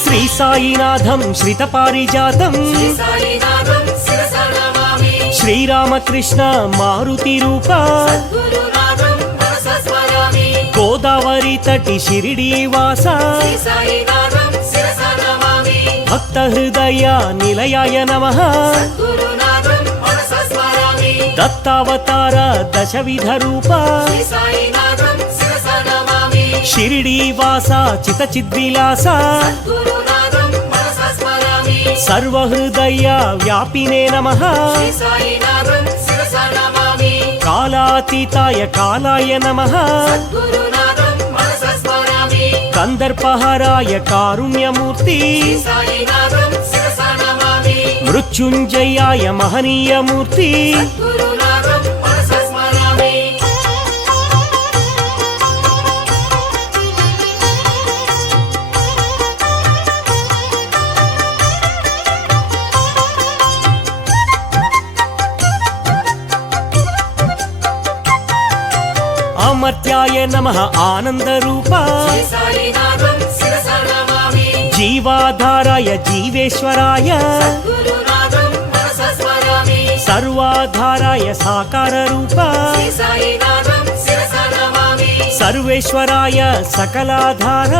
శ్రీ సాయినాథం శ్రితపారిజాతం శ్రీరామకృష్ణ మారుతి రూప గోదావరి తటి షిరిడీ వాస భక్త హృదయ నిలయాయ నమః దత్తావతార దశవిధ రూప షిరిడీ వాస చిత చిద్విలాస సర్వహృదయ వ్యాపినే నమః కాలాతీతాయ కాలాయ నమః కందర్పహరాయ కారుణ్యమూర్తి మృత్యుంజయాయ మహనీయమూర్తి అమర్త్యాయ నమః ఆనందరూప జీవాధారాయ జీవేశ్వరాయ సర్వాధారాయ సాకార రూప సర్వేశ్వరాయ సకలాధార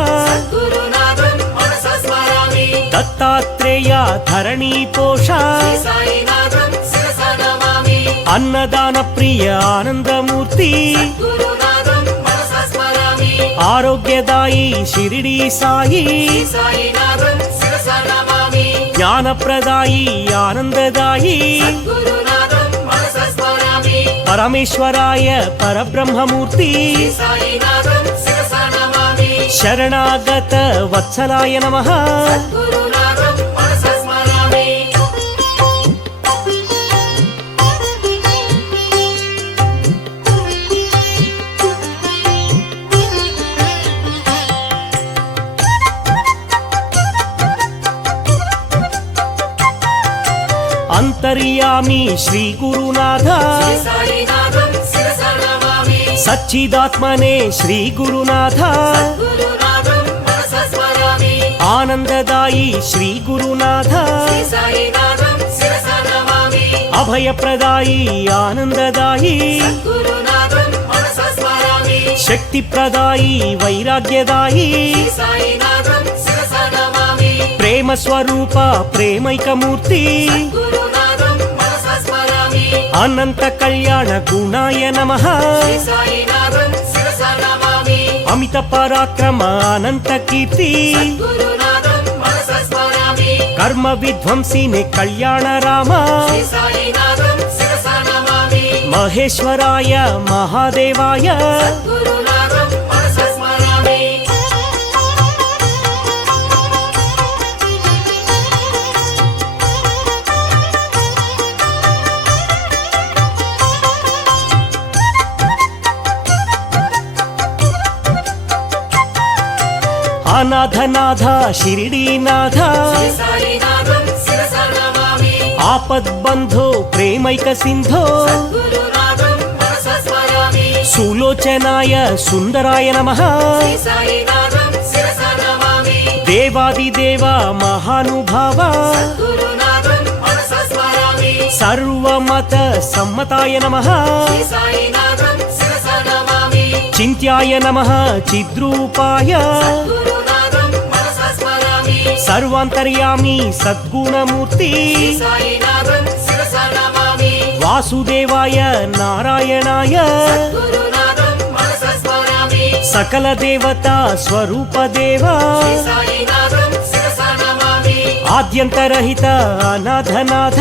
దత్తాత్రేయ ధరణీ పోష అన్నదాన ప్రియ ఆనందమూర్తి ఆరోగ్యదాయి షిరిడీ సాయి జ్ఞానప్రదాయి ఆనందదాయి పరమేశ్వరాయ పరబ్రహ్మమూర్తి శరణాగత వత్సలాయ నమః అంతర్యామి శ్రీ గురునాథ సచ్చిదాత్మనే శ్రీ గురునాథ ఆనందదాయి శ్రీ గురునాథ అభయప్రదాయి ఆనందదాయి శక్తిప్రదాయి వైరాగ్యదాయి ప్రేమ స్వరూప ప్రేమైకమూర్తి అనంత కళ్యాణ గుణాయ నమః అమిత పరాక్రమ అనంత కీర్తి కర్మ విధ్వంసినే కళ్యాణ రామ మహేశ్వరాయ మహాదేవాయ అనాథనాథ షిరిడీనాథ ఆపద్బంధో ప్రేమైక సింధో సులోచనాయ సుందరాయ నమః దేవాదిదేవ మహానుభావ సర్వమత సమ్మతాయ నమః చింత్యాయ నమః చిద్రూపాయ సర్వాంతర్యామి సద్గుణమూర్తి వాసుదేవాయ నారాయణాయ సకల దేవతా స్వరూప దేవా ఆద్యంతరహిత అనాథనాథ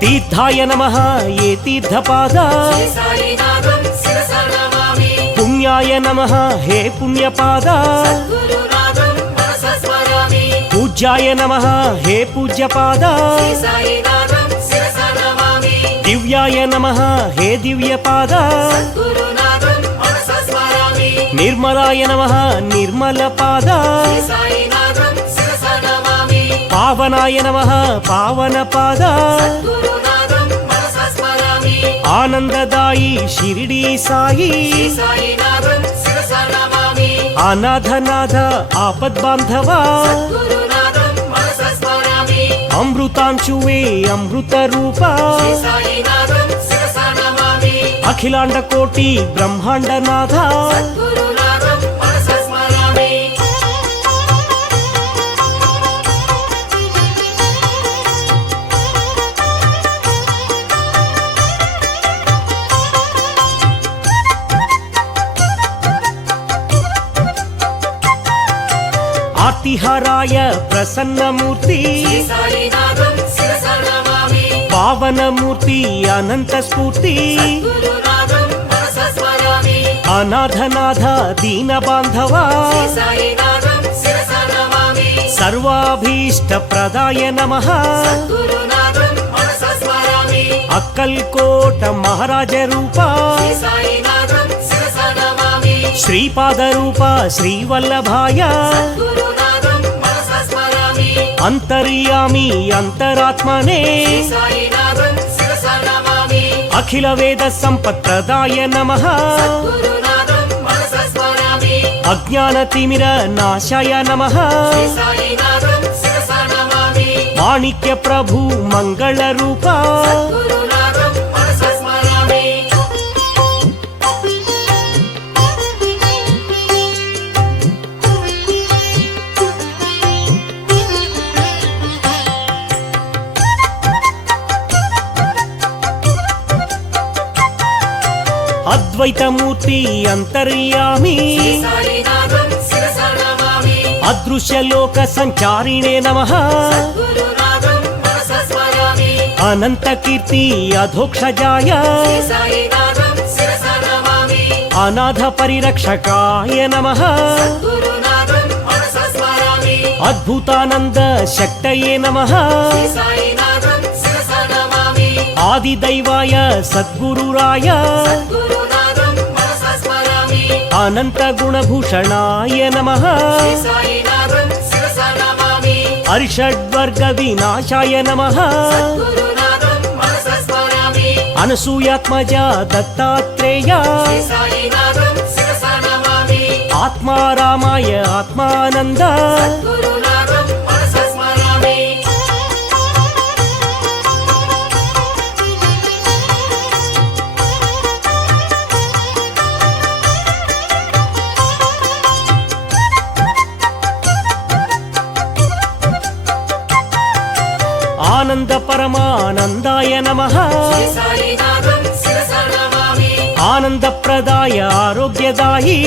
తీర్థాయ నమః ఏ తీర్థపాద పుణ్యాయ నమః హే పుణ్యపాద పూజ్యాయ నమః హే పూజ్యపాద దివ్యాయ నమః హే దివ్యపాద నిర్మలాయ నమః నిర్మలపాద శ్రీ సాయినాథం శిరసా నమామి పావనాయ నమః పావనపాద గురునాథం మనసా స్మరామి ఆనందదాయి షిరిడి సాయి శ్రీ సాయినాథం శిరసా నమామి అనాథనాథ ఆపద్బాంధవ గురునాథం మనసా స్మరామి అమృతాంశువే అమృత రూప శ్రీ సాయినాథం శిరసా నమామి అఖిలాండ కోటి బ్రహ్మాండనాథ గురునాథం మనసా స్మరామి ఆర్తిహారాయ ప్రసన్నమూర్తి శ్రీ సాయినాథం శిరసా నమామి పావనమూర్తి అనంత స్ఫూర్తి గురునాథం మనసా స్మరామి అనాథనాథ దీన బాంధవ శ్రీ సాయినాథం శిరసా నమామి సర్వాభీష్ట ప్రదాయ నమః గురునాథం మనసా స్మరామి అక్కల్కోట మహారాజ రూప శ్రీ సాయినాథం శిరసా నమామి శ్రీపాద రూప శ్రీవల్లభాయ గురునాథం మనసా స్మరామి అంతర్యామి అంతరాత్మనే శ్రీ సాయినాథం శిరసా నమామి అఖిల వేద సంపత్ప్రదాయ నమః గురునాథం మనసా స్మరామి అజ్ఞాన తిమిర నాశాయ నమః శ్రీ సాయినాథం శిరసా నమామి మాణిక్య ప్రభు మంగళ రూప గురునాథం మనసా స్మరామి అద్వైతమూర్తి అంతర్యామి శ్రీ సాయినాథం శిరసా నమామి అదృశ్యలోక సంచారిణే నమః గురునాథం మనసా స్మరామి అనంత కీర్తి అధోక్షజాయ శ్రీ సాయినాథం శిరసా నమామి అనాథ పరిరక్షకాయ నమః గురునాథం మనసా స్మరామి అద్భుతానంద శక్తయే నమః శ్రీ సాయినాథం శిరసా నమామి ఆదిదైవాయ సద్గురురాయ గురునాథం మనసా స్మరామి అనంత గుణభూషణాయ నమః శ్రీ సాయినాథం శిరసా నమామి అరిషడ్వర్గ వినాశాయ నమః గురునాథం మనసా స్మరామి అనసూయాత్మజ దత్తాత్రేయ శ్రీ సాయినాథం శిరసా నమామి ఆత్మారామాయ ఆత్మానంద గురునాథం మనసా స్మరామి ఆనంద పరమానందాయ నమః శ్రీ సాయినాథం శిరసా నమామి ఆనందప్రదాయ ఆరోగ్యదాయి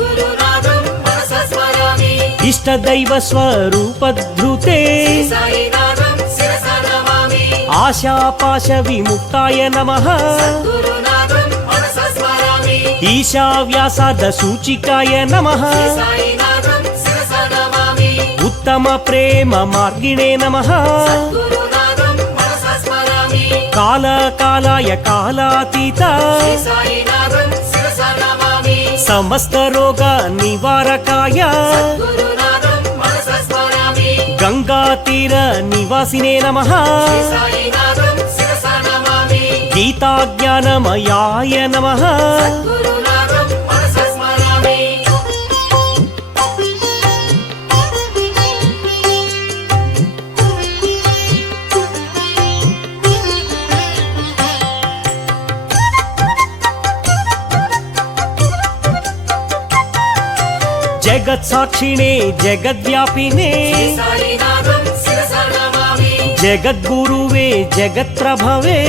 గురునాథం మనసా స్మరామి ఇష్టదైవ స్వరూపధృతే శ్రీ సాయినాథం శిరసా నమామి ఆశాపాశ విముక్తాయ నమః గురునాథం మనసా స్మరామి ఈశావ్యాసాద సూచికాయ నమః శ్రీ సాయినాథం శిరసా నమామి ఉత్తమ ప్రేమ మార్గిణే నమః గురునాథం మనసా స్మరామి కాలకాలాయ కాలాతీత శ్రీ సాయినాథం శిరసా నమామి సమస్త రోగ నివారకాయ గురునాథం మనసా స్మరామి గంగా తీర నివాసినే నమః శ్రీ సాయినాథం శిరసా నమామి గీతాజ్ఞానమయాయ నమః గురునాథం మనసా స్మరామి జగత్సాక్షిణే జగద్వ్యాపినే శ్రీ సాయినాథం శిరసా నమామి జగద్గురువే జగత్ప్రభవే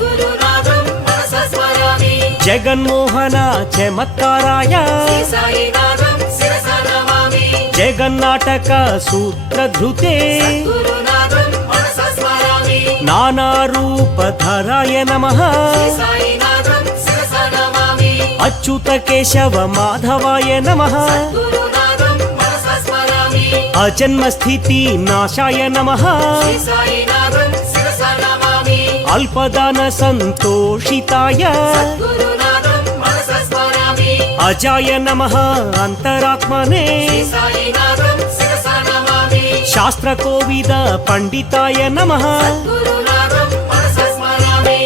గురునాథం మనసా స్మరామి జగన్మోహన చమత్కారాయ శ్రీ సాయినాథం శిరసా నమామి జగన్నాటక సూత్రధృతే గురునాథం మనసా స్మరామి నానారూపధరాయ నమః శ్రీ సాయినాథం శిరసా నమామి అచ్యుత కేశవ మాధవాయ నమః గురునాథం మనసా స్మరామి అజన్మ స్థితి నాశాయ నమః శ్రీ సాయినాథం శిరసా నమామి అల్పదాన సంతోషితాయ గురునాథం మనసా స్మరామి అజాయ నమః అంతరాత్మనే శ్రీ సాయినాథం శిరసా నమామి శాస్త్రకోవిద పండితాయ నమః గురునాథం మనసా స్మరామి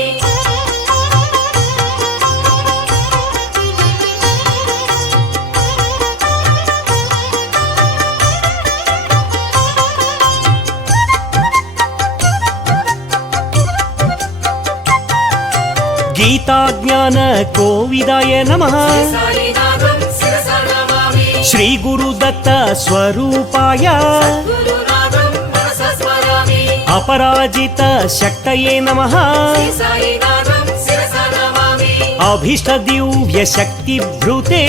గీతాజ్ఞాన కోవిదాయ నమః సాయినాథం శిరసా నమామి శ్రీ గురుదత్త స్వరూపాయ గురునాథం మనసా స్మరామి అపరాజిత శక్తయే నమః శ్రీ సాయినాథం శిరసా నమామి అభీష్ట దివ్య శక్తి భృతే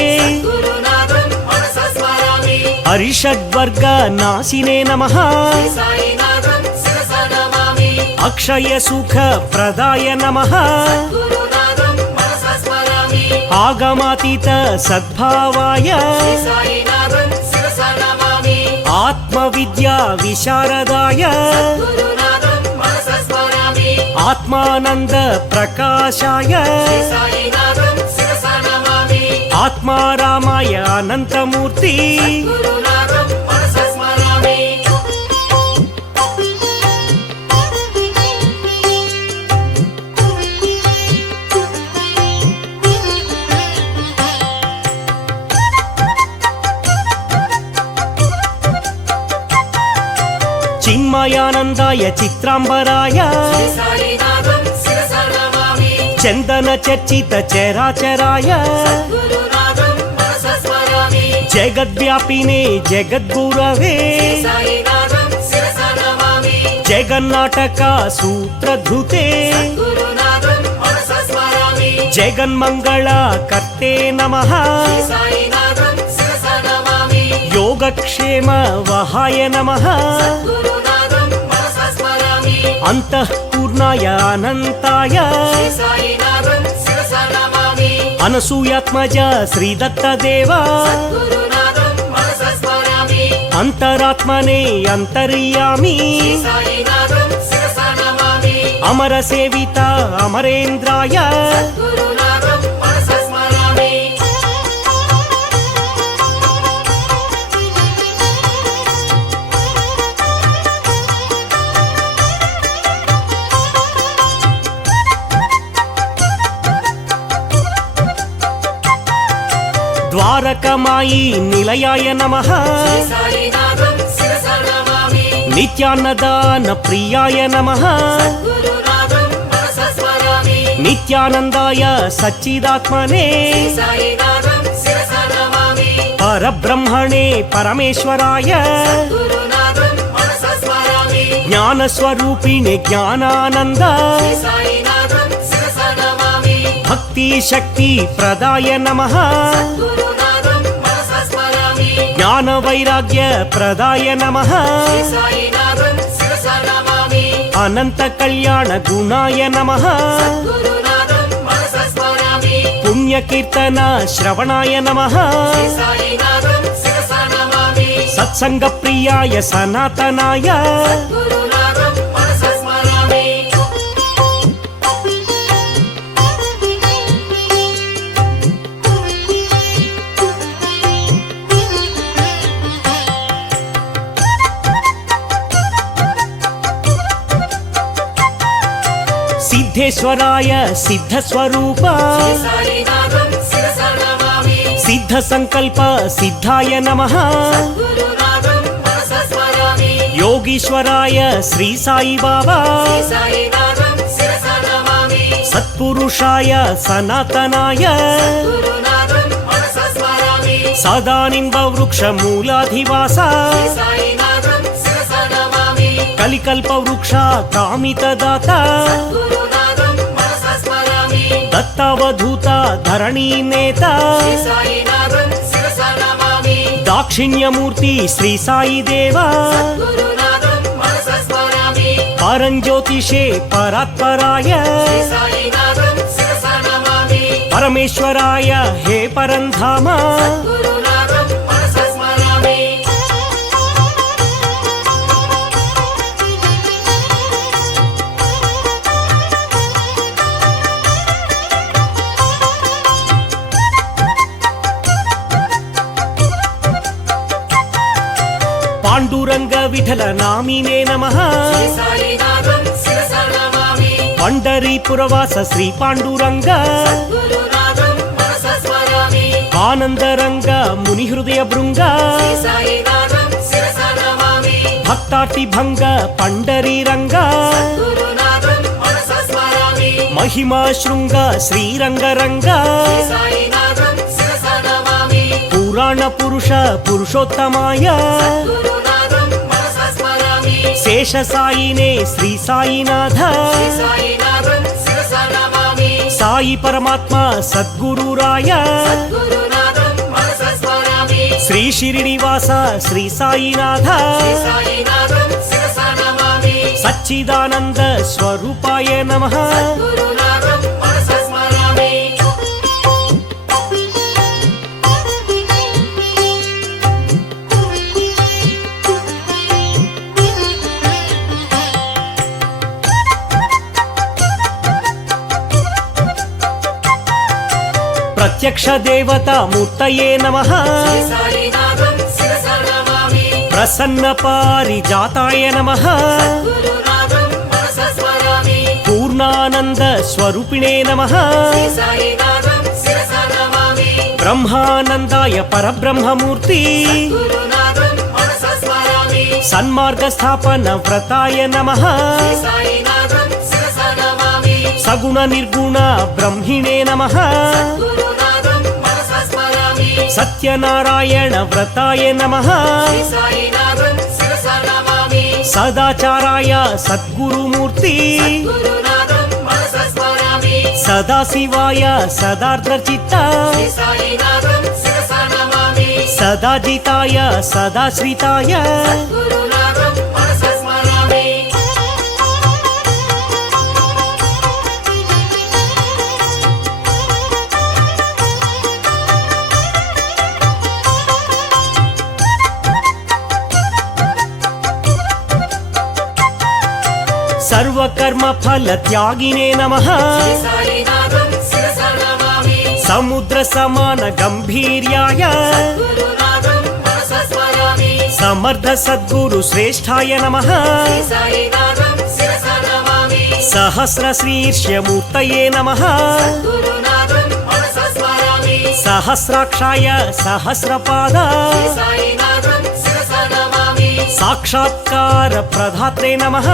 గురునాథం మనసా స్మరామి అరిషడ్వర్గ నాశినే నమః శ్రీ సాయినాథం శిరసా నమామి అక్షయ సుఖ ప్రదాయ నమః గురునాథం మనసా స్మరామి ఆగమాతీత సద్భావాయ శ్రీ సాయినాథం శిరసా నమామి ఆత్మ విద్యా విశారదాయ గురునాథం మనసా స్మరామి ఆత్మానంద ప్రకాశాయ శ్రీ సాయినాథం శిరసా నమామి ఆత్మారామాయ అనంతమూర్తి గురునాథం మనసా స్మరామి చిన్మయానందాయ చిత్రాంబరాయ శ్రీ సాయినాథం శిరసా నమామి చందన చర్చిత చరాచరాయ గురునాథం మనసా స్మరామి జగద్వ్యాపినే జగద్గురవే శ్రీ సాయినాథం శిరసా నమామి జగన్నాటక సూత్రధృతే గురునాథం మనసా స్మరామి జగన్మంగళ కర్తే నమః శ్రీ సాయినాథం శిరసా నమామి యోగక్షేమ వహాయ నమః గురునాథం మనసా స్మరామి అంతఃపూర్ణాయ అనంతాయ శ్రీ సాయినాథం శిరసా నమామి అనసూయాత్మజ శ్రీదత్తదేవ గురునాథం మనసా స్మరామి అంతరాత్మనే అంతర్యామి శ్రీ సాయినాథం శిరసా నమామి అమర సేవిత అమరేంద్రాయ గురునాథం మనసా స్మరామి ద్వారకమాయి నిలయాయ నమః శ్రీ సాయినాథం శిరసా నమామి నిత్యాన్నదాన ప్రియాయ నమః గురునాథం మనసా స్మరామి నిత్యానందాయ సచ్చిదాత్మనే శ్రీ సాయినాథం శిరసా నమామి పరబ్రహ్మణే పరమేశ్వరాయ గురునాథం మనసా స్మరామి జ్ఞానస్వరూపిణి జ్ఞానానంద శ్రీ సాయినాథం శిరసా నమామి భక్తి శక్తి ప్రదాయ నమః గురునాథం మనసా స్మరామి జ్ఞాన వైరాగ్య ప్రదాయ నమః శ్రీ సాయినాథం శిరసా నమామి అనంత కళ్యాణ గుణాయ నమః గురునాథం మనసా స్మరామి పుణ్యకీర్తన శ్రవణాయ నమః శ్రీ సాయినాథం శిరసా నమామి సత్సంగ ప్రియాయ సనాతనాయ గురునాథం మనసా స్మరామి సిద్ధేశ్వరాయ సిద్ధస్వరూప శ్రీ సాయినాథం శిరసా నమామి సిద్ధ సంకల్ప సిద్ధాయ నమః గురునాథం మనసా స్మరామి యోగీశ్వరాయ శ్రీ సాయి బాబా శ్రీ సాయినాథం శిరసా నమామి సత్పురుషాయ సనాతనాయ గురునాథం మనసా స్మరామి సదానింబ వృక్ష మూలాధివాస శ్రీ సాయినాథం శిరసా నమామి కలికల్ప వృక్ష కామితదాత గురునాథం మనసా స్మరామి దత్తవధూత ధరణీ నేత శ్రీ సాయినాథం శిరసా నమామి దాక్షిణ్యమూర్తి శ్రీ సాయి దేవా గురునాథం మనసా స్మరామి పరంజ్యోతిషే పరాత్పరాయ శ్రీ సాయినాథం శిరసా నమామి పరమేశ్వరాయ హే పరంధామ గురునాథం మనసా స్మరామి పాండురంగ విఠల నామినే నమః శ్రీ సాయినాథం శిరసా నమామి పండరీపురవాస శ్రీ పాండురంగ గురునాథం మనసా స్మరామి ఆనందరంగ ముని హృదయ బృంగ శ్రీ సాయినాథం శిరసా నమామి భక్తాటి భంగ పండరీరంగ గురునాథం మనసా స్మరామి మహిమా శృంగ శ్రీరంగరంగ శ్రీ సాయినాథం శిరసా నమామి పురాణ పురుష పురుషోత్తమాయ గురునాథం మనసా స్మరామి శేష సాయినే శ్రీ సాయినాథ శ్రీ సాయినాథం శిరసా నమామి సాయి పరమాత్మ సద్గురురాయ గురునాథం మనసా స్మరామి శ్రీ షిరిడివాస శ్రీ సాయినాథ శ్రీ సాయినాథం శిరసా నమామి సచ్చిదానంద స్వరూపాయ నమః గురునాథం మనసా స్మరామి ప్రత్యక్ష దేవత మూర్తయే నమః శ్రీ సాయినాథం శిరసా నమామి ప్రసన్న పారిజాతాయ నమః గురునాథం మనసా స్మరామి పూర్ణానంద స్వరూపిణే నమః శ్రీ సాయినాథం శిరసా నమామి బ్రహ్మానందాయ పరబ్రహ్మమూర్తి గురునాథం మనసా స్మరామి సన్మార్గ స్థాపన వ్రతాయ నమః శ్రీ సాయినాథం శిరసా నమామి సగుణ నిర్గుణ బ్రహ్మిణే నమః గురునాథం మనసా స్మరామి సత్యనారాయణ వ్రతాయ నమః శ్రీ సాయినాథం శిరసా నమామి సదాచారాయ సద్గురుమూర్తి గురునాథం మనసా స్మరామి సదాశివాయ సదార్ద్రచిత్త శ్రీ సాయినాథం శిరసా నమామి సదాజితాయ సదాశ్రితాయ గురునాథం మనసా స్మరామి సర్వకర్మ ఫల త్యాగినే నమః శ్రీ సాయినాథం శిరసా నమామి సముద్ర సమాన గంభీర్యాయ గురునాథం మనసా స్మరామి సమర్థ సద్గురు శ్రేష్ఠాయ నమః శ్రీ సాయినాథం శిరసా నమామి సహస్ర శీర్ష్యమూర్తయే నమః గురునాథం మనసా స్మరామి సహస్రాక్షాయ సహస్రపాద శ్రీ సాయినాథం శిరసా నమామి సాక్షాత్కార ప్రధాత్రే నమః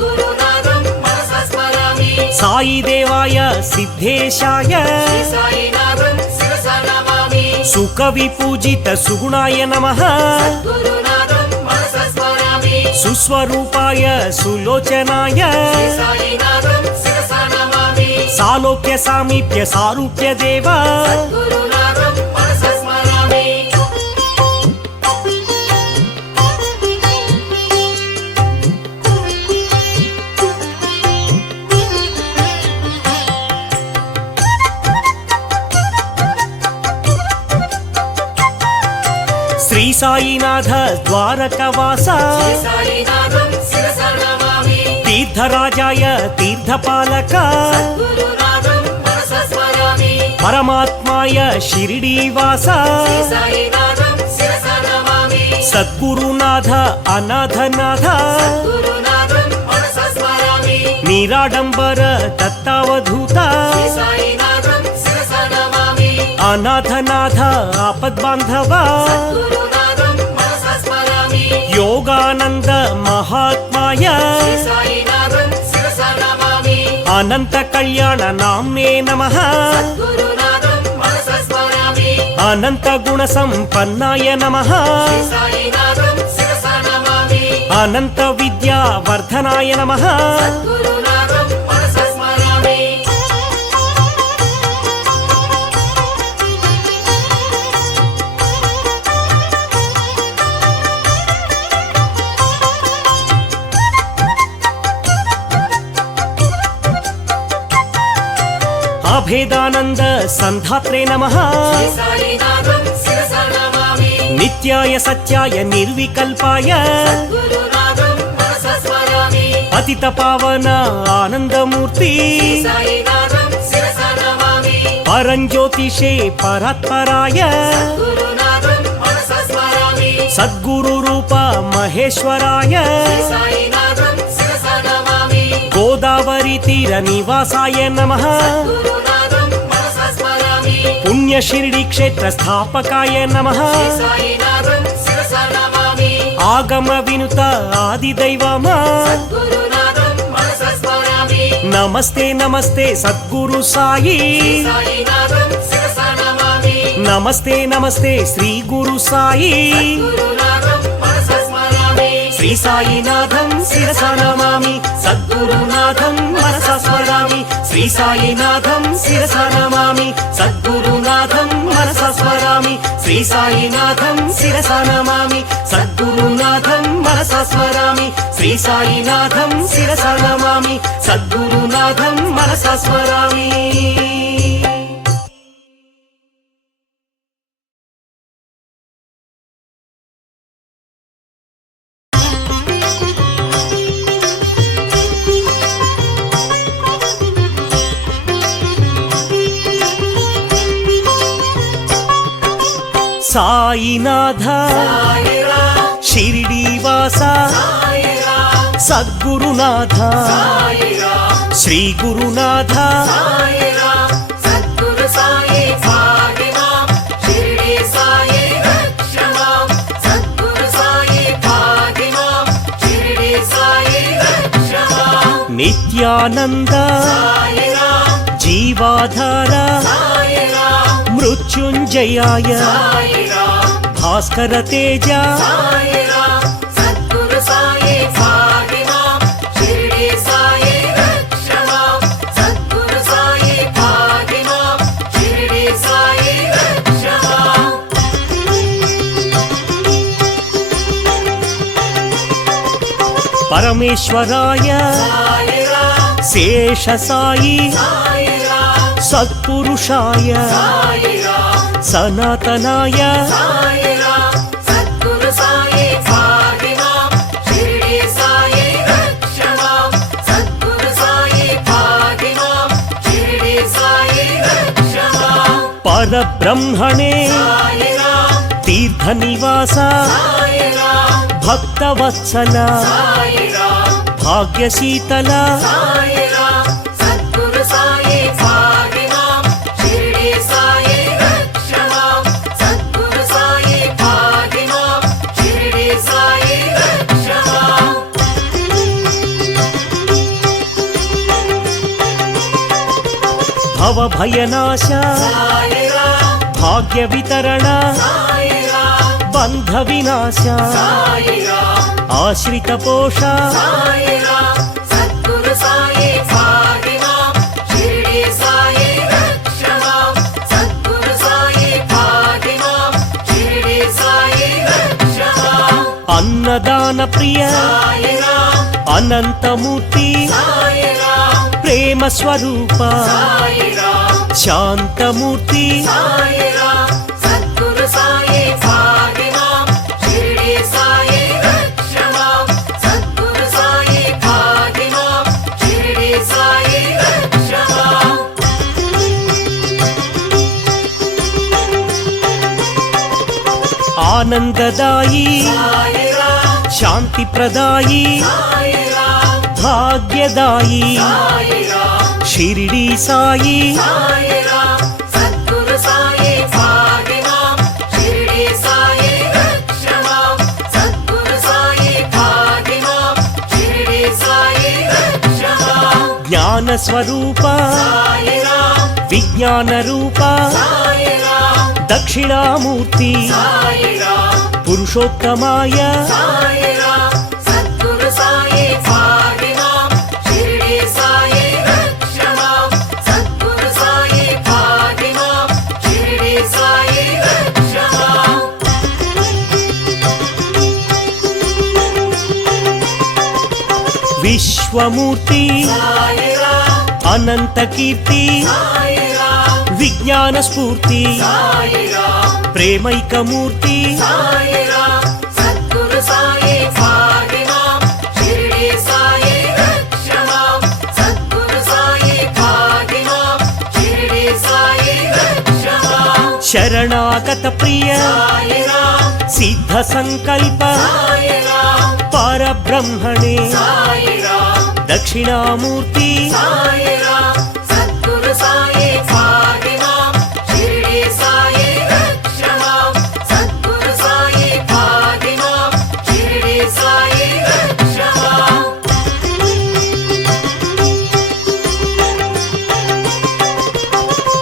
గురునాథం మనసా స్మరామి సాయి దేవాయ సిద్ధేశాయ శ్రీ సాయినాథం శిరసా నమామి సుఖ విపూజిత సుగుణాయ నమః గురునాథం మనసా స్మరామి సుస్వరూపాయ సులోచనాయ శ్రీ సాయినాథం శిరసా నమామి సాలోక్య సామీప్య సారూప్య దేవ గురునాథం మనసా స్మరామి శ్రీ సాయినాథ ద్వారకవాస శ్రీ సాయినాథం శిరసా నమామి తీర్థరాజాయ తీర్థపాలక గురునాథం మనసా స్మరామి పరమాత్మాయ షిరిడీవాస శ్రీ సాయినాథం శిరసా నమామి సద్గురునాథ అనాథనాథ గురునాథం మనసా స్మరామి నిరాడంబర దత్తావధూత శ్రీ సాయినాథం శిరసా నమామి అనాథనాథ ఆపద్బాంధవ గురునాథం మనసా స్మరామి యోగానంద మహాత్మాయ శ్రీ సాయినాథం శిరసా నమామి అనంత కళ్యాణ నామ్నే నమః గురునాథం మనసా స్మరామి అనంత గుణ సంపన్నాయ నమః శ్రీ సాయినాథం శిరసా నమామి అనంత విద్యా వర్ధనాయ నమః గురునాథం మనసా స్మరామి అభేదానంద సంధాత్రే నమః శ్రీ సాయినాథం శిరసా నమామి నిత్యాయ సత్యాయ నిర్వికల్పాయ గురునాథం మనసా స్మరామి పతిత పావన ఆనందమూర్తి శ్రీ సాయినాథం శిరసా నమామి పరంజ్యోతిషే పరాత్పరాయ గురునాథం మనసా స్మరామి సద్గురు రూప మహేశ్వరాయ శ్రీ సాయినాథం శిరసా నమామి గోదావరి తీర నివాసాయ నమః గురునాథం మనసా స్మరామి పుణ్య షిరిడి క్షేత్ర స్థాపకాయ నమః శ్రీ సాయినాథం శిరసా నమామి ఆగమ వినుత ఆది దైవమా గురునాథం మనసా స్మరామి నమస్తే నమస్తే సద్గురు సాయి సాయినాథం శిరసా నమామి నమస్తే నమస్తే శ్రీ గురు సాయి గురునాథం మనసా స్మరామి శ్రీ సాయినాథం శిరసా నమామి సద్గురునాథం మనసా స్మరామి శ్రీ సాయినాథం శిరసా నమామి సద్గురునాథం మనసా స్మరామి శ్రీ సాయినాథం శిరసా నమామి సద్గురునాథం మనసా స్మరామి శ్రీ సాయినాథం శిరసా నమామి సద్గురునాథం మనసా స్మరామి సాయినాథ సాయిరాం షిరిడీవాస సాయిరాం సద్గురునాథ సాయిరాం శ్రీ గురునాథ సాయిరాం సద్గురు సాయి భాగిమాం షిరిడి సాయి రక్షమాం సద్గురు సాయి భాగిమాం షిరిడి సాయి రక్షమాం నిత్యానంద సాయిరాం జీవాధార సాయిరాం మృత్యుంజయాయ సాయిరాం భాస్కర తేజ సాయిరాం సద్గురు సాయి భాగిమాం షిరిడి సాయి రక్షమాం సద్గురు సాయి భాగిమాం షిరిడి సాయి రక్షమాం పరమేశ్వరాయ సాయిరాం శేష సాయి సాయిరాం సత్పురుషాయ సాయిరాం సనాతనాయ సాయిరాం సద్గురు సాయి భాగిమాం షిరిడి సాయి రక్షమాం సద్గురు సాయి భాగిమాం షిరిడి సాయి రక్షమాం పరబ్రహ్మణే సాయిరాం తీర్థ నివాస సాయిరాం భక్తవత్సల సాయిరాం భాగ్యశీతల సాయిరాం సద్గురు సాయి భాగిమాం షిరిడి సాయి రక్షమాం సద్గురు సాయి భాగిమాం షిరిడి సాయి రక్షమాం భవభయనాశ సాయిరాం భాగ్య వితరణ సాయిరాం బంధ వినాశ సాయిరాం ఆశ్రిత పోష సాయిరాం సద్గురు సాయి భాగిమాం షిరిడి సాయి రక్షమాం సద్గురు సాయి భాగిమాం షిరిడి సాయి రక్షమాం అన్నదాన ప్రియ సాయిరాం అనంతమూర్తి సాయిరాం ప్రేమ స్వరూప సాయిరాం శాంతమూర్తి సాయిరాం సద్గురు సాయి భాగిమాం షిరిడి సాయి రక్షమాం సద్గురు సాయి భాగిమాం షిరిడి సాయి రక్షమాం ఆనందదాయి సాయిరాం శాంతి ప్రదాయి సాయిరాం భాగ్యదాయి సాయిరాం షిరిడి సాయి సాయిరాం సద్గురు సాయి భాగిమాం షిరిడి సాయి రక్షమాం సద్గురు సాయి భాగిమాం షిరిడి సాయి రక్షమాం జ్ఞాన స్వరూప సాయిరాం విజ్ఞాన రూప సాయిరాం దక్షిణామూర్తి సాయిరాం పురుషోత్తమాయ సాయిరాం సద్గురు సాయి భాగిమాం షిరిడి సాయి రక్షమాం సద్గురు సాయి భాగిమాం షిరిడి సాయి రక్షమాం విశ్వమూర్తి సాయిరాం అనంత కీర్తి సాయిరాం విజ్ఞాన స్ఫూర్తి సాయిరాం ప్రేమైకమూర్తి సాయిరాం సద్గురు సాయి భాగిమాం షిరిడి సాయి రక్షమాం సద్గురు సాయి భాగిమాం షిరిడి సాయి రక్షమాం శరణాగత ప్రియ సాయిరాం सिद्ध संकल्प साई राम परब्रह्मणे साई राम दक्षिणामूर्ति साई राम सद्गुरु साई पाहि मां शिरडी साई रक्ष मां सद्गुरु साई पाहि मां शिरडी साई रक्ष मां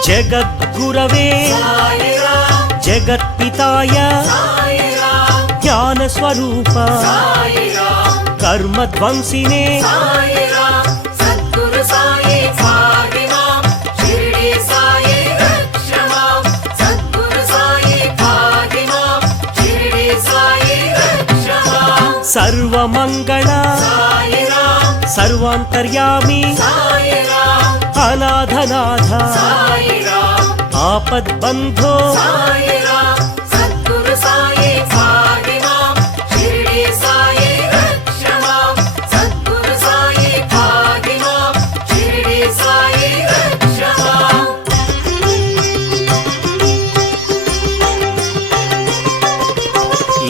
जगद्गुरवे साई राम जगत्पिताय साई राम ज्ञानस्वरूप साई राम कर्मध्वंसिने साई राम सद्गुरु साई पाहि मां शिरडी साई रक्ष मां सद्गुरु साई पाहि मां शिरडी साई रक्ष मां सर्वमङ्गल साई राम सर्वान्तर्यामी साई राम अनाथनाथ साई राम आपद्बन्धो साई राम सद्गुरु साई पाहि मां शिरडी साई रक्ष मां सद्गुरु साई पाहि मां शिरडी साई रक्ष मां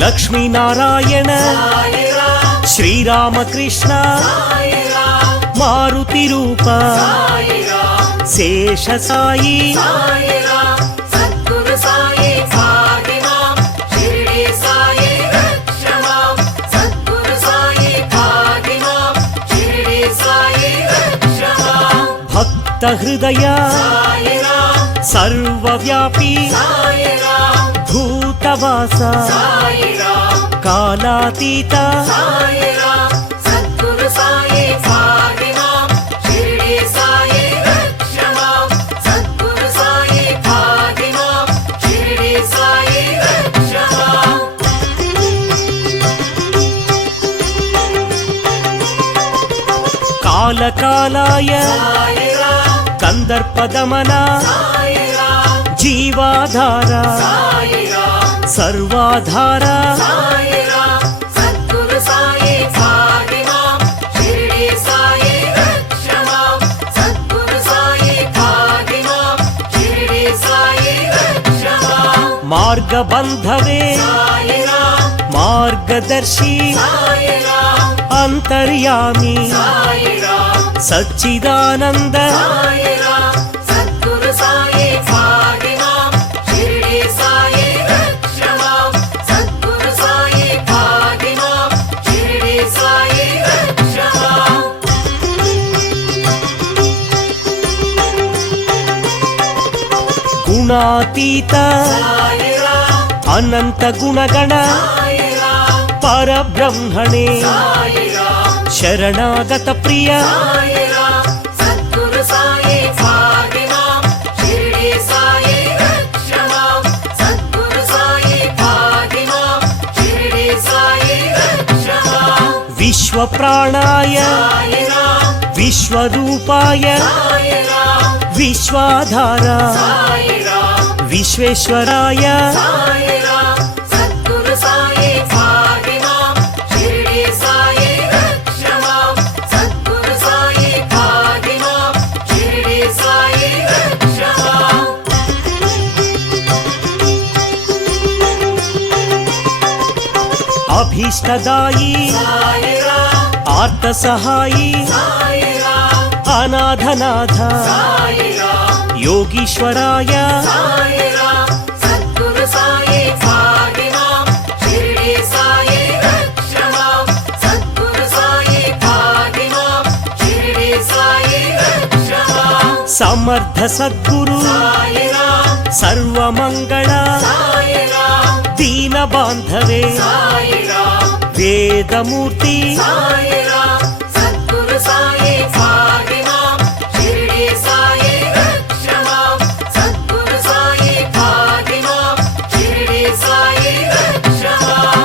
लक्ष्मीनारायण साई राम श्रीरामकृष्ण साई राम मारुतिरूप साई राम शेषसायि साई राम सद्गुरु साई पाहि मां शिरडी साई रक्ष मां सद्गुरु साई पाहि मां शिरडी साई रक्ष मां भक्तहृदय साई राम सर्वव्यापी साई राम भूतवास साई राम कालातीत साई राम सद्गुरु साई पाहि मां शिरडी साई रक्ष मां सद्गुरु साई पाहि मां शिरडी साई रक्ष मां कालकालाय साई राम कन्दर्पदमन साई राम जीवाधार साई राम सर्वाधार साई राम सद्गुरु साई पाहि मां शिरडी साई रक्ष मां सद्गुरु साई पाहि मां शिरडी साई रक्ष मां मार्गबन्धवे साई राम मार्गदर्शी साई राम अन्तर्यामी साई राम सच्चिदानन्द साई राम सद्गुरु साई पाहि मां शिरडी साई रक्ष मां सद्गुरु साई पाहि मां शिरडी साई रक्ष मां गुणातीत साई राम अनन्त गुणगण साई राम परब्रह्मणे साई राम शरणागत प्रिय साई राम सद्गुरु साई पाहि मां शिरडी साई रक्ष मां सद्गुरु साई पाहि मां शिरडी साई रक्ष मां विश्वप्राणाय साई राम विश्वरूपाय साई राम विश्वाधार साई राम विश्वेश्वराय साई राम सद्गुरु साई पाहि मां शिरडी साई रक्ष मां सद्गुरु साई पाहि मां शिरडी साई रक्ष मां अभीष्टदायी साई राम आर्तसहायी साई राम अनाथनाथ साई राम योगीश्वराय साई राम सद्गुरु साई पाहि मां शिरडी साई रक्ष मां सद्गुरु साई पाहि मां शिरडी साई रक्ष मां समर्थ सद्गुरु साई राम सर्वमङ्गल साई राम दीनबान्धवे साई राम वेदमूर्ति साई राम सद्गुरु साई पाहि मां शिरडी साई रक्ष मां सद्गुरु साई पाहि मां शिरडी साई रक्ष मां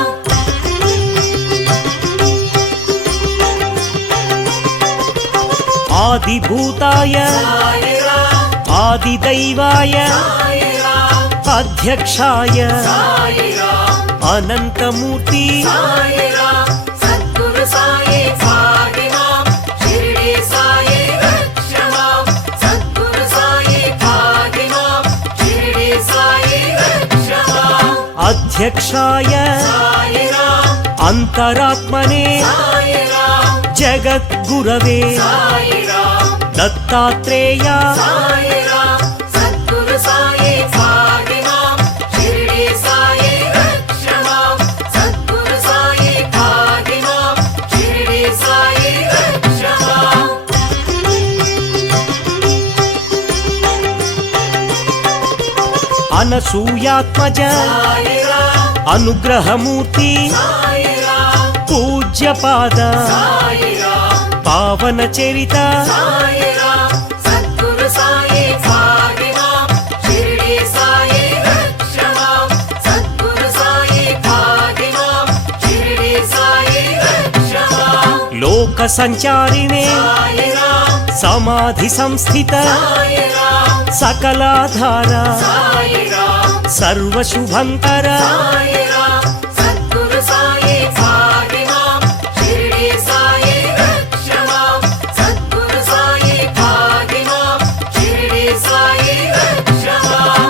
आदिभूताय साई राम आदिदैवाय साई राम अध्यक्षाय साई राम अनन्तमूर्ति साई राम सद्गुरु साई पाहि मां शिरडी साई रक्ष मां सद्गुरु साई पाहि मां शिरडी साई रक्ष मां అధ్యక్షాయ సాయిరాం అంతరాత్మనే సాయిరాం జగద్గురవే సాయిరాం దత్తాత్రేయ సాయిరాం సద్గురు సాయి పాహిమాం షిరిడి సాయి రక్షమాం సద్గురు సాయి పాహిమాం షిరిడి సాయి రక్షమాం అనసూయాత్మజ సాయిరాం అనుగ్రహమూర్తి సాయిరాం పూజ్యపాద సాయిరాం పావన చరిత సాయిరాం సద్గురు సాయి పాహిమాం షిరిడి సాయి రక్షమాం సద్గురు సాయి పాహిమాం షిరిడి సాయి రక్షమాం లోక సంచారిణే సాయిరాం సమాధి సంస్థిత సాయిరాం సకలాధార సాయిరాం సర్వశుభంకర సాయిరాం సద్గురు సాయి పాహిమాం షిరిడి సాయి రక్షమాం సద్గురు సాయి పాహిమాం షిరిడి సాయి రక్షమాం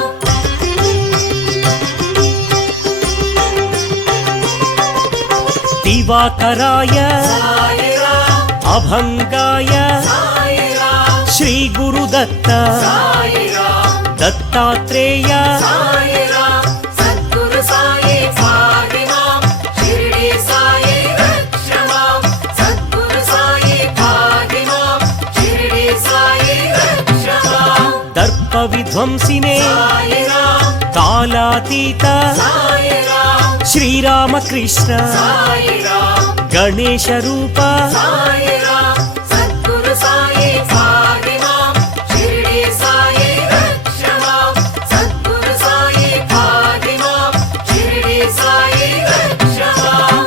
దివాకరాయ సాయిరాం అభంగాయ సాయిరాం శ్రీ గురుదత్త సాయిరాం దత్తాత్రేయ సాయిరాం సద్గురు సాయి పాహిమాం షిరిడి సాయి రక్షమాం సద్గురు సాయి పాహిమాం షిరిడి సాయి రక్షమాం దర్ప విధ్వంసినే సాయిరాం కాలాతీత సాయిరాం శ్రీరామకృష్ణ సాయిరాం గణేశ రూప సాయిరాం సద్గురు సాయి పాహిమాం షిరిడి సాయి రక్షమాం సద్గురు సాయి పాహిమాం షిరిడి సాయి రక్షమాం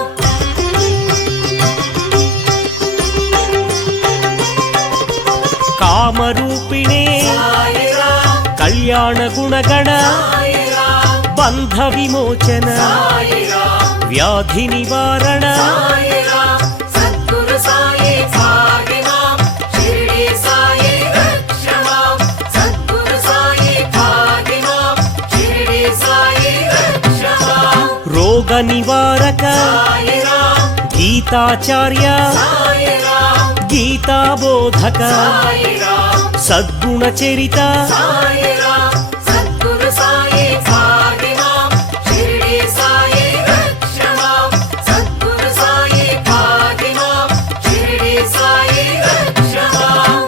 కామరూపిణే సాయిరాం కళ్యాణ గుణగణ సాయిరాం బంధ విమోచన సాయిరాం వ్యాధి నివారణ సాయిరాం సద్గురు సాయి పాహిమాం షిరిడి సాయి రక్షమాం సద్గురు సాయి పాహిమాం షిరిడి సాయి రక్షమాం రోగ నివారక సాయిరాం గీతాచార్య సాయిరాం గీతాబోధక సాయిరాం సద్గుణ చరిత సాయిరాం సద్గురు సాయి పాహిమాం షిరిడి సాయి రక్షమాం సద్గురు సాయి పాహిమాం షిరిడి సాయి రక్షమాం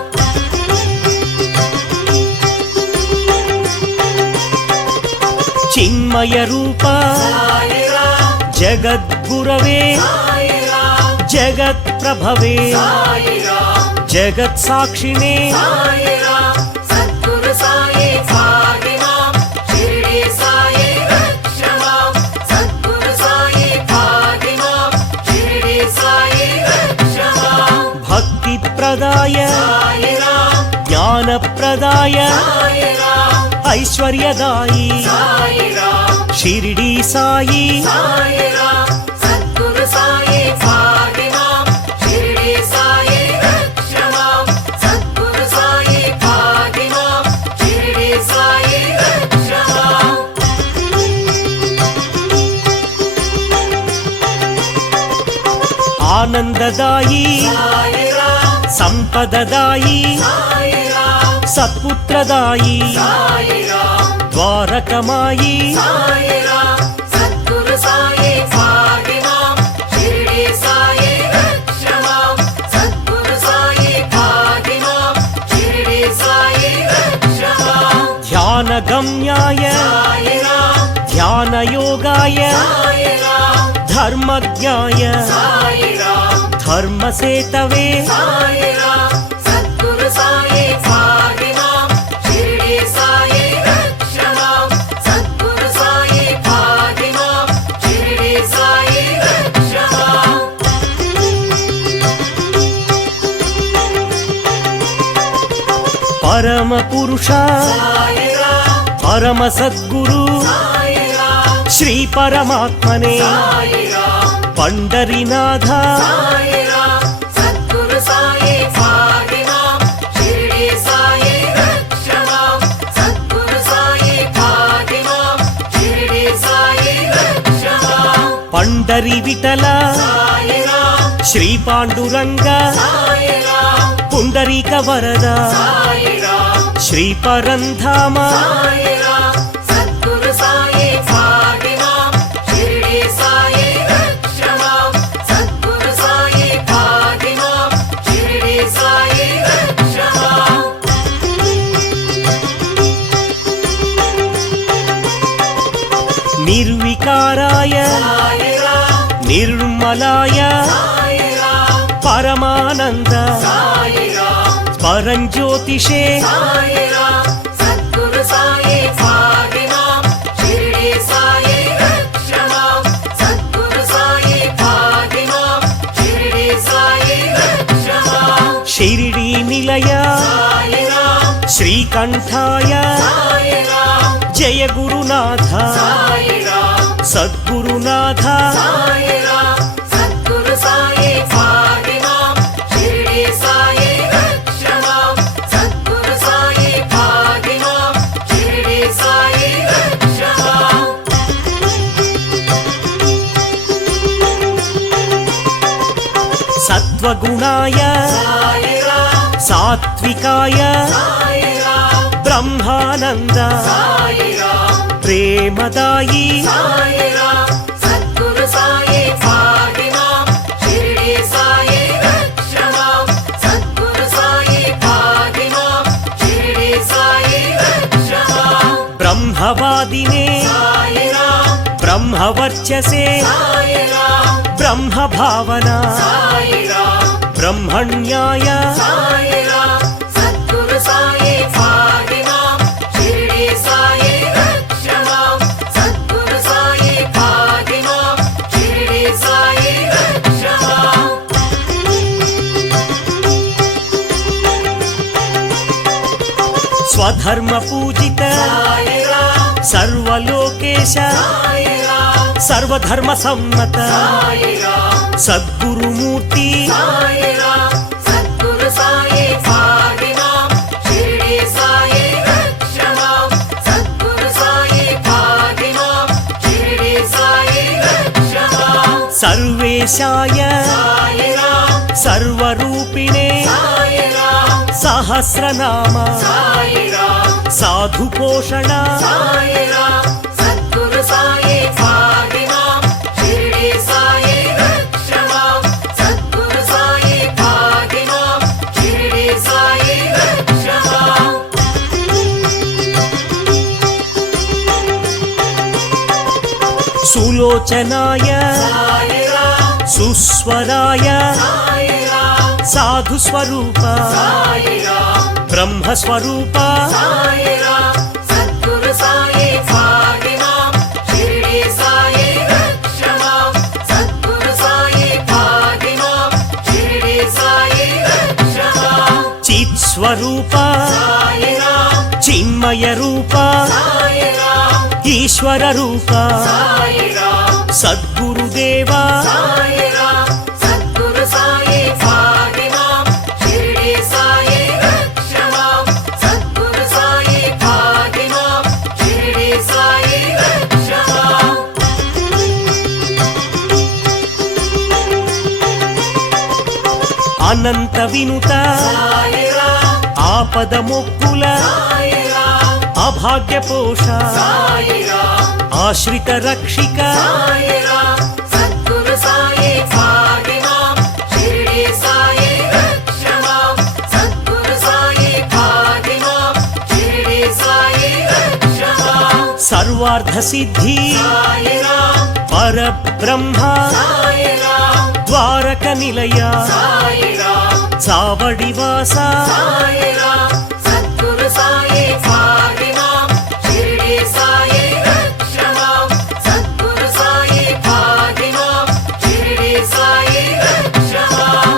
చిన్మయ రూప సాయిరాం జగద్గురవే సాయిరాం జగత్ ప్రభవే సాయిరాం జగత్ సాక్షిణే సాయిరాం సద్గురు సాయి పాహిమాం షిరిడి సాయి రక్షమాం సద్గురు సాయి పాహిమాం షిరిడి సాయి రక్షమాం భక్తి ప్రదాయ సాయిరాం జ్ఞానప్రదాయ సాయిరాం ఐశ్వర్యదాయి సాయిరాం షిరిడి సాయి సాయిరాం సద్గురు సాయి పాహిమాం షిరిడి సాయి రక్షమాం సద్గురు సాయి పాహిమాం షిరిడి సాయి రక్షమాం ఆనందదాయి సాయిరాం సంపదదాయి సాయిరాం సత్పుత్రదాయి సాయిరాం ద్వారకమాయి సాయిరాం సద్గురు సాయి పాహిమాం షిరిడి సాయి రక్షమాం సద్గురు సాయి పాహిమాం షిరిడి సాయి రక్షమాం ధ్యాన గమ్యాయ సాయిరాం ధ్యానయోగాయ సాయిరాం ధర్మజ్ఞాయ సాయిరాం ధర్మసేతవే సాయిరాం సద్గురు సాయి పాహిమాం షిరిడి సాయి రక్షమాం సద్గురు సాయి పాహిమాం షిరిడి సాయి రక్షమాం పరమ పురుష సాయిరాం పరమ సద్గురు సాయిరాం శ్రీ పరమాత్మనే సాయిరాం పండరినాథ సాయిరాం సద్గురు సాయి పాహిమాం షిరిడి సాయి రక్షమాం సద్గురు సాయి పాహిమాం షిరిడి సాయి రక్షమాం పండరి విఠల సాయిరాం శ్రీ పాండురంగ సాయిరాం పుండరీక వరద సాయిరాం శ్రీ పరంధామ సాయిరాం సద్గురు సాయి ఫాతిమాం షిరిడి సాయి రక్షమాం సద్గురు సాయి ఫాతిమాం షిరిడి సాయి రక్షమాం నిర్వికారాయ సాయిరాం నిర్మలాయ సాయిరాం పరమానంద సాయిరాం పరంజ్యోతిషే సాయిరాం సద్గురు సాయి ఫాతిమాం షిరిడి సాయి రక్షమాం సద్గురు సాయి ఫాతిమాం షిరిడి సాయి రక్షమాం షిరిడి నిలయ సాయిరాం శ్రీకంఠాయ సాయిరాం జయ గురునాథ సాయిరాం సద్గురునాథ సాయిరాం సద్గురు సాయి ఫాతిమాం షిరిడి సాయి రక్షమాం సద్గురు సాయి ఫాతిమాం షిరిడి సాయి రక్షమాం సత్వగుణాయ సాయిరాం సాత్వికాయ సాయిరాం బ్రహ్మానంద సాయిరాం ప్రేమదాయి సాయిరాం సద్గురు సాయి ఫాతిమాం షిరిడి సాయి రక్షమాం సద్గురు సాయి ఫాతిమాం షిరిడి సాయి రక్షమాం బ్రహ్మవాదినే సాయిరాం బ్రహ్మవర్చసే సాయిరాం బ్రహ్మభావన సాయిరాం బ్రహ్మణ్యాయ సాయిరాం సద్గురు సాయి ఫాతిమాం షిరిడి సాయి రక్షమాం సద్గురు సాయి ఫాతిమాం షిరిడి సాయి రక్షమాం స్వధర్మ పూజిత సాయిరాం సర్వలోకేశ సాయిరాం సర్వధర్మ సమ్మత సాయిరాం సద్గురుమూర్తి సాయిరాం సద్గురు సాయి ఫాతిమాం షిరిడి సాయి రక్షమాం సద్గురు సాయి ఫాతిమాం షిరిడి సాయి రక్షమాం సర్వేశాయ సాయిరాం సర్వరూపిణే సాయిరాం సహస్రనామ సాయిరాం సాధుపోషణ సాయిరాం సద్గురు సాయి ఫాతిమాం షిరిడి సాయి రక్షమాం సద్గురు సాయి ఫాతిమాం షిరిడి సాయి రక్షమాం సులోచనాయ సాయిరాం సుస్వరాయ సాయిరాం సాధుస్వరూప సాయిరాం బ్రహ్మస్వరూప సాయిరాం సద్గురు సాయి ఫాతిమాం షిరిడి సాయి రక్షమాం సద్గురు సాయి ఫాతిమాం షిరిడి సాయి రక్షమాం చిత్స్వరూప సాయిరాం చిన్మయ రూప సాయిరాం ఈశ్వర రూప సాయిరాం సద్గురుదేవ సాయిరాం సద్గురు సాయి ఫాతిమాం షిరిడి సాయి రక్షమాం సద్గురు సాయి ఫాతిమాం షిరిడి సాయి రక్షమాం అనంత వినుత సాయిరాం ఆపద మొక్కుల సాయిరాం అభాగ్య పోష సాయిరాం ఆశ్రిత రక్షిక సాయిరాం సద్గురు సాయి ఫాతిమాం షిరిడి సాయి రక్షమాం సద్గురు సాయి ఫాతిమాం షిరిడి సాయి రక్షమాం సర్వార్థ సిద్ధి సాయిరాం పరబ్రహ్మ సాయిరాం ద్వారక నిలయ సాయిరాం చావడివాస సాయిరాం సద్గురు సాయి ఫాతిమాం షిరిడి సాయి రక్షమాం సద్గురు సాయి ఫాతిమాం షిరిడి సాయి రక్షమాం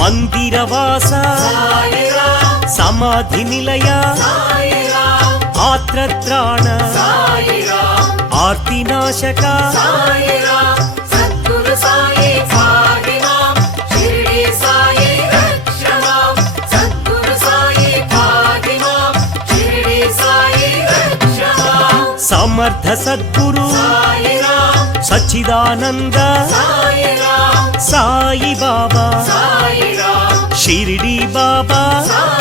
మందిరవాస సాయిరాం సమాధి నిలయ సాయిరాం ఆత్రత్రాణ సాయిరాం ఆర్తినాశక సాయిరాం సద్గురు సాయి ఫాతిమాం షిరిడి సాయి రక్షమాం సద్గురు సాయి ఫాతిమాం షిరిడి సాయి రక్షమాం సమర్థ సద్గురు సాయి రామ్ సచ్చిదానంద సాయి రామ్ సాయి బాబా సాయి రామ్ షిరిడి బాబా సాయి